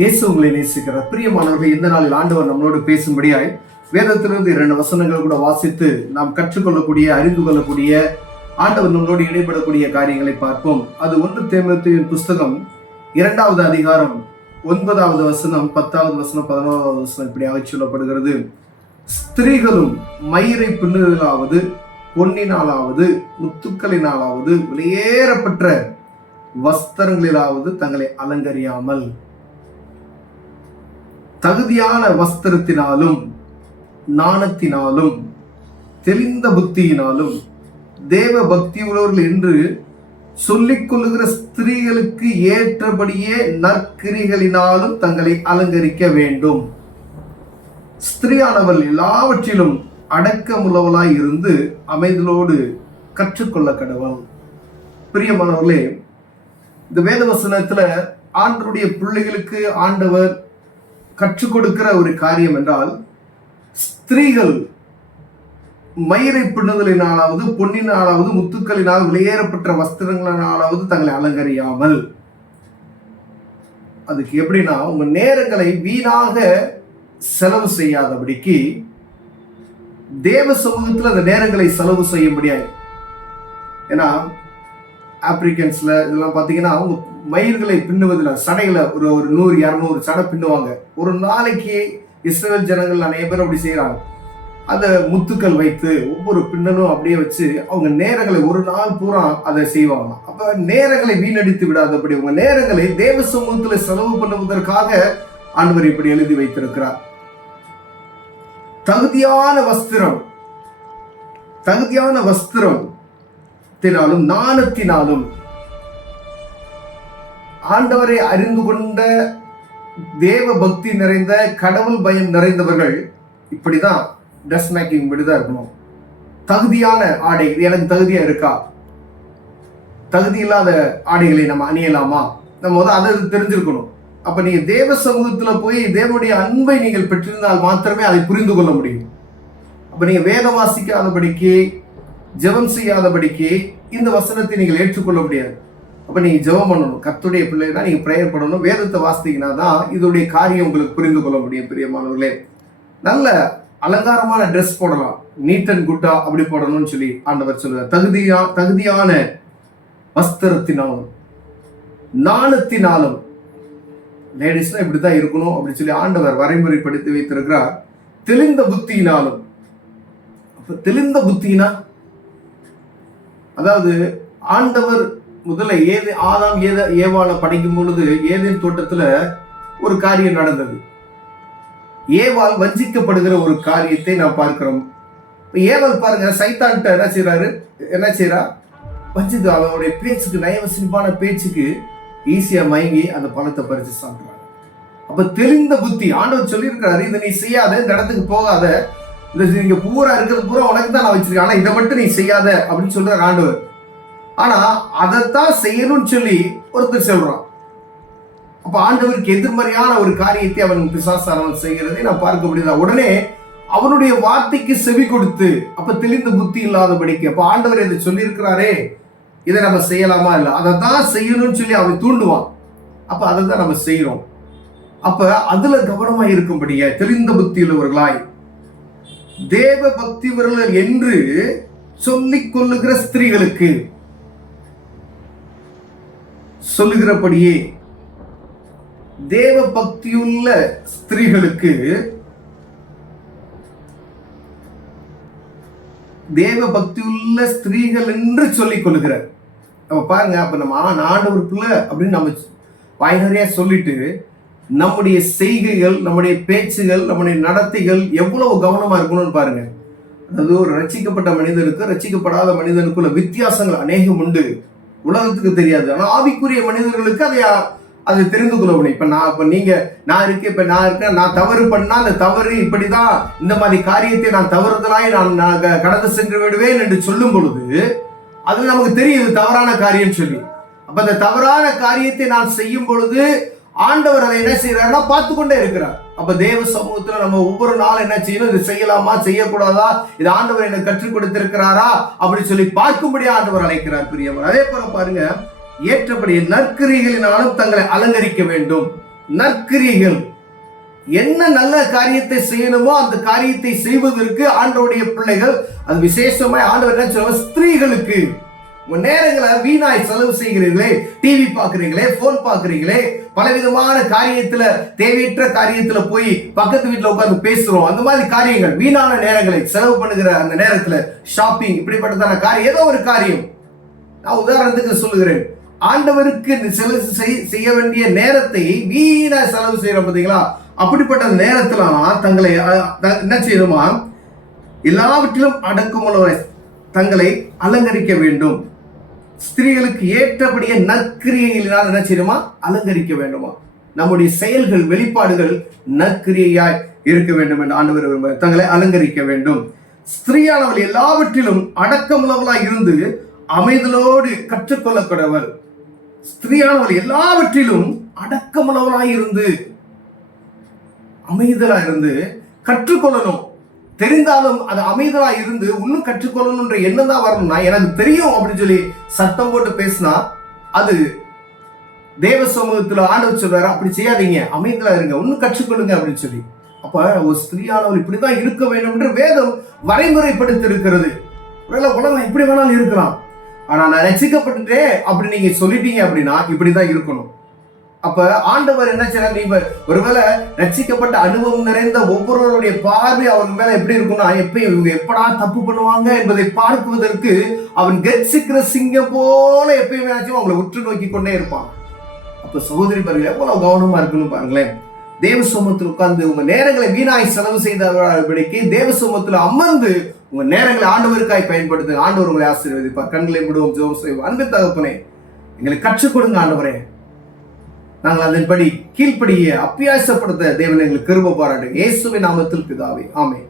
இயேசு உங்களை நேசிக்கிறார். பிரியமானவர்கள், இந்த நாளில் ஆண்டவர் நம்மளோடு பேசும்படியாய் வேதத்திலிருந்து 2 வசனங்கள் கூட வாசித்து நாம் கற்றுக்கொள்ளக்கூடிய, அறிந்து கொள்ளக்கூடிய, ஆண்டவர் நம்மளோடு இடைப்படக்கூடிய காரியங்களை பார்ப்போம். அது 1 தீமோத்தேயுவின் புஸ்தகம் 2வது அதிகாரம் 9வது வசனம், 10வது வசனம், 11வது வசனம் இப்படியாக சொல்லப்படுகிறது. ஸ்திரீகளும் மயிரை பின்னுதலாவது, பொன்னினாலாவது, முத்துக்களினாலாவது, வெளியேறப்பட்ட வஸ்திரங்களிலாவது தங்களை அலங்கரியாமல், தகுதியான வஸ்திரத்தினாலும் நாணத்தினாலும் தெளிந்த புத்தியினாலும் தேவ பக்தி உள்ளவர்கள் என்று சொல்லிக் கொள்ளுகிற ஸ்திரீகளுக்கு ஏற்றபடியே நற்கிரிகளினாலும் தங்களை அலங்கரிக்க வேண்டும். ஸ்திரீயானவள் எல்லாவற்றிலும் அடக்கமுள்ளவளாய் இருந்து அமைதலோடு கற்றுக்கொள்ள கடவுள். பிரியமானவர்களே, இந்த வேத வசனத்துல ஆண்டவருடைய பிள்ளைகளுக்கு ஆண்டவர் கற்றுக் கொடுக்கிற ஒரு காரியம் என்றால், ஸ்திரீகள் மயிரை பின்னுதலினாலாவது, பொன்னினாலாவது, முத்துக்களினால் வெளியேறப்பட்ட வஸ்திரங்களினாலாவது தங்களை அலங்கரியாமல். அதுக்கு எப்படின்னா, உங்க நேரங்களை வீணாக செலவு செய்யாதபடிக்கு தேவ சமூகத்தில் அந்த நேரங்களை செலவு செய்ய முடியாது. ஏன்னா ஆப்பிரிக்கன்ஸ்ல இதெல்லாம் பார்த்தீங்கன்னா, அவங்க மயிர்களை பின்னுவதில் சடைகளை ஒரு 100-200 சடை பின்னுவாங்க. ஒரு நாளைக்கு இஸ்ரேல் ஜனங்கள் நிறைய பேர் அப்படி செய்யறாங்க. அதை முத்துக்கள் வைத்து ஒவ்வொரு பின்னலும் அப்படியே வச்சு அவங்க நேரங்களை ஒரு நாள் பூரா அதை செய்வாங்க. அப்ப நேரங்களை வீணடித்து விடாதபடி உங்க நேரங்களை தேவ சமூகத்தில் செலவு பண்ணுவதற்காக ஆண்டவர் இப்படி எழுதி வைத்திருக்கிறார். தகுதியான வஸ்திரத்தினாலும் நாணத்தினாலும் ஆண்டவரை அறிந்து கொண்ட தேவ பக்தி நிறைந்த, கடவுள் பயம் நிறைந்தவர்கள் இப்படிதான் ட்ரெஸ் மேக்கிங் இப்படிதான் இருக்கணும். தகுதியான ஆடை, எனக்கு தகுதியா இருக்கா? தகுதி இல்லாத ஆடைகளை நம்ம அணியலாமா? நம்ம அதை தெரிஞ்சிருக்கணும். அப்ப நீங்க தேவ சமூகத்துல போய் தேவனுடைய அன்பை நீங்கள் பெற்றிருந்தால் மாத்திரமே அதை புரிந்து கொள்ள முடியும். அப்ப நீங்க வேதம் வாசிக்காதபடிக்கு, ஜெபம் செய்யாதபடிக்கு இந்த வசனத்தை நீங்கள் ஏற்றுக்கொள்ள முடியாது. அப்ப நீங்க ஜெபம் பண்ணணும். கர்த்தருடைய பிள்ளைனா நீங்க பிரேயர் பண்ணணும். வேதத்தை வாசித்தீங்கன்னா தான் இதோடைய காரியம் உங்களுக்கு புரிந்து கொள்ள முடியும். பிரியமானவர்களே, நல்ல அலங்காரமான ட்ரெஸ் போடலாம், நீட் அண்ட் குட்டா அப்படி போடணும்னு சொல்லி ஆண்டவர் சொல்றார். தகுதியான வஸ்திரத்தினாலும் நாணத்தினாலும், லேடிஸ்னா இப்படித்தான் இருக்கணும் அப்படின்னு சொல்லி ஆண்டவர் வரைமுறைப்படுத்தி வைத்திருக்கிறார். தெளிந்த புத்தியினாலும். தெளிந்த புத்தினா, அதாவது ஆண்டவர் முதல்ல ஆதாம் ஏவாளை படைக்கும் பொழுது ஏதேன் தோட்டத்துல ஒரு காரியம் நடந்தது. ஏவாள் வஞ்சிக்கப்படுகிற ஒரு காரியத்தை நாம் பார்க்கிறோம். ஏவாள் பாருங்க, சைத்தான்ட்ட என்ன செய்யறா? வஞ்சித்து அவனுடைய பேச்சுக்கு, நயவசிப்பான பேச்சுக்கு ஈஸியா மயங்கி அந்த பழத்தை பறிச்சு சாப்பிடுறாங்க. அப்ப தெளிந்த புத்தி, ஆண்டவர் சொல்லியிருக்கிறாரு, இதை நீ செய்யாத, இந்த இடத்துக்கு போகாத, இந்த இங்க பூரா இருக்கிறது பூரா உனக்கு தான் நான் வச்சிருக்கேன், ஆனா இதை மட்டும் நீ செய்யாத அப்படின்னு சொல்றாரு ஆண்டவர். ஆனா அதைத்தான் செய்யணும்னு சொல்லி ஒருத்தர் சொல்றான். அப்ப ஆண்டவருக்கு எதிர்மறையான ஒரு காரியத்தை அவன் பிசாசானவன் செய்கிறதை நான் பார்க்க முடியுதா? உடனே அவனுடைய வார்த்தைக்கு செவி கொடுத்து, அப்ப தெளிந்த புத்தி இல்லாதபடிக்கு, அப்ப ஆண்டவர் இதை சொல்லியிருக்கிறாரே, இதை நம்ம செய்யலாமா? இல்லை, அதை தான் செய்யணும்னு சொல்லி அவன் தூண்டுவான். அப்ப அதை தான் நம்ம செய்யறோம். அப்ப அதுல கவனமா இருக்கும்படியா தெளிந்த புத்தி உள்ளவர்களாய், தேவ பக்தி உள்ளவர்கள் என்று சொல்லிக் கொள்ளுகிற ஸ்திரீகளுக்கு சொல்லுகிறபடியே, தேவ பக்தியுள்ள ஸ்திரீகளுக்கு, தேவ பக்தியுள்ள ஸ்திரீகள் என்று சொல்லிக் கொள்ளுகிறார். நம்ம பாருங்க, அப்ப நம்ம ஆண்டவர் பிள்ளை அப்படின்னு நம்ம வாய் நிறைய சொல்லிட்டு நம்முடைய செய்கைகள், நம்முடைய பேச்சுகள், நம்முடைய நடத்தைகள் எவ்வளவு கவனமா இருக்கணும்னு பாருங்க. அதாவது ஒரு ரட்சிக்கப்பட்ட மனிதனுக்கு ரட்சிக்கப்படாத மனிதனுக்குள்ள வித்தியாசங்கள் அநேகம் உண்டு. உலகத்துக்கு தெரியாது, ஆனா ஆவிக்குரிய மனிதர்களுக்கு அதை தெரிந்து கொள்ளணும். இப்ப நான் இருக்கேன், நான் தவறு பண்ணா அந்த தவறு இப்படிதான், இந்த மாதிரி காரியத்தை நான் தவறுதலாய் நான் கடந்து சென்று விடுவேன் என்று சொல்லும் பொழுது அது நமக்கு தெரியுது தவறான காரியம் சொல்லி. அப்ப அந்த தவறான காரியத்தை நான் செய்யும் பொழுது ஆண்டவர் அதை என்ன செய்யறாருன்னா பார்த்து கொண்டே இருக்கிறார். அப்ப தேவ சமூகத்துல நம்ம ஒவ்வொரு நாள் என்ன செய்யணும், இது செய்யலாமா செய்யக்கூடாதா, இது ஆண்டவர் எனக்கு கற்றுக் கொடுத்திருக்கிறாரா அப்படின்னு சொல்லி பார்க்கும்படியா ஆண்டவர் அழைக்கிறார். பிரியவர், அதே போல பாருங்க, ஏற்றபடி நற்கிரிகளினாலும் தங்களை அலங்கரிக்க வேண்டும். நற்கிரியைகள். என்ன நல்ல காரியத்தை செய்யணுமோ அந்த காரியத்தை செய்வதற்கு ஆண்டவருடைய பிள்ளைகள், அது விசேஷமாய் ஆண்டவர் என்ன சொல்லுவாங்க, ஸ்திரீகளுக்கு உங்க நேரங்களை வீணாய் செலவு செய்கிறீர்களே, டிவி பாக்குறீங்களே, போன் பாக்குறீங்களே, பலவிதமான காரியத்துல, தேவையற்ற காரியத்துல போய் பக்கத்து வீட்டுல உட்கார்ந்து பேசுறோம், அந்த மாதிரி காரியங்கள், வீணான நேரங்களை செலவு பண்ணுகிற அந்த நேரத்துல ஷாப்பிங், இப்படிப்பட்டதான காரியம், ஏதோ ஒரு காரியம். நான் உதாரணத்துக்கு சொல்லுகிறேன், ஆண்டவருக்கு செலவு செய்ய வேண்டிய நேரத்தை வீணா செலவு செய்யறோம் பாத்தீங்களா, அப்படிப்பட்ட நேரத்துல தங்களை என்ன செய்யணுமா, எல்லாவற்றிலும் அடக்கமுள்ள தங்களை அலங்கரிக்க வேண்டும். ஸ்திரீகளுக்கு ஏற்றபடியே நற்கிரியைகளினால் என்ன செய்யணுமா, அலங்கரிக்க வேண்டுமா. நம்முடைய செயல்கள், வெளிப்பாடுகள் நற்கிரியையாய் இருக்க வேண்டும் என்று ஆண்டவர் தங்களை அலங்கரிக்க வேண்டும். ஸ்திரீயானவள் எல்லாவற்றிலும் அடக்கமுள்ளவளாய் இருந்து அமைதலோடு கற்றுக்கொள்ளக்கூடவள். ஸ்திரீயானவள் எல்லாவற்றிலும் அடக்கமுள்ளவளாய் இருந்து அமைதலா இருந்து கற்றுக்கொள்ளணும். தெரிந்தாலும் அது அமைதலா இருந்து இன்னும் கற்றுக்கொள்ளணும்ன்ற எண்ணம் தான் வரணும்னா, எனக்கு தெரியும் அப்படின்னு சொல்லி சத்தம் போட்டு பேசினா அது தேவ சமூகத்துல ஆண்டவர் சொல்றாரு, அப்படி செய்யாதீங்க, அமைதலா இருங்க, இன்னும் கற்றுக்கொள்ளுங்க அப்படின்னு சொல்லி. அப்ப ஒரு ஸ்திரீயானவர் இப்படிதான் இருக்க வேண்டும் என்று வேதம் வரைமுறைப்படுத்தி இருக்கிறது. உலகம் எப்படி வேணாலும் இருக்கலாம், ஆனா நான் ரட்சிக்கப்பட்டுட்டேன் அப்படி நீங்க சொல்லிட்டீங்க அப்படின்னா இப்படிதான் இருக்கணும். அப்ப ஆண்டவர் என்ன செய்யறாரு, ஒருவேளை ரட்சிக்கப்பட்ட அனுபவம் நிறைந்த ஒவ்வொருவருடைய பார்வை அவங்க மேல எப்படி இருக்கும்னா, இவங்க எப்படா தப்பு பண்ணுவாங்க என்பதை பார்க்குவதற்கு அவன் கர்ஜிக்கிற சிங்கம் போல எப்பயுமே அவங்களை உற்று நோக்கி கொண்டே இருப்பான். அப்ப சகோதரி பாருங்க, எவ்வளவு கவனமா இருக்குன்னு பாருங்களேன். தேவ சமூகத்தில் உட்கார்ந்து உங்க நேரங்களை வீணாய் செலவு செய்தபடிக்கு தேவ சமூகத்தில் அமர்ந்து உங்க நேரங்களை ஆண்டவருக்காய் பயன்படுத்து. ஆண்டவர் உங்களை ஆசீர்வதிப்பார். கண்களை விடுவோம், ஜெபம் செய்வோம். அன்பு தகப்பனே, எங்களை கற்றுக் கொடுங்க ஆண்டவரே. நாங்கள் அதன்படி கீழ்ப்படிய அப்பியாசப்படுத்த தேவன் எங்களுக்கு கிருபை பாராட்டுங்க. இயேசுவின் நாமத்தில் பிதாவே, ஆமென்.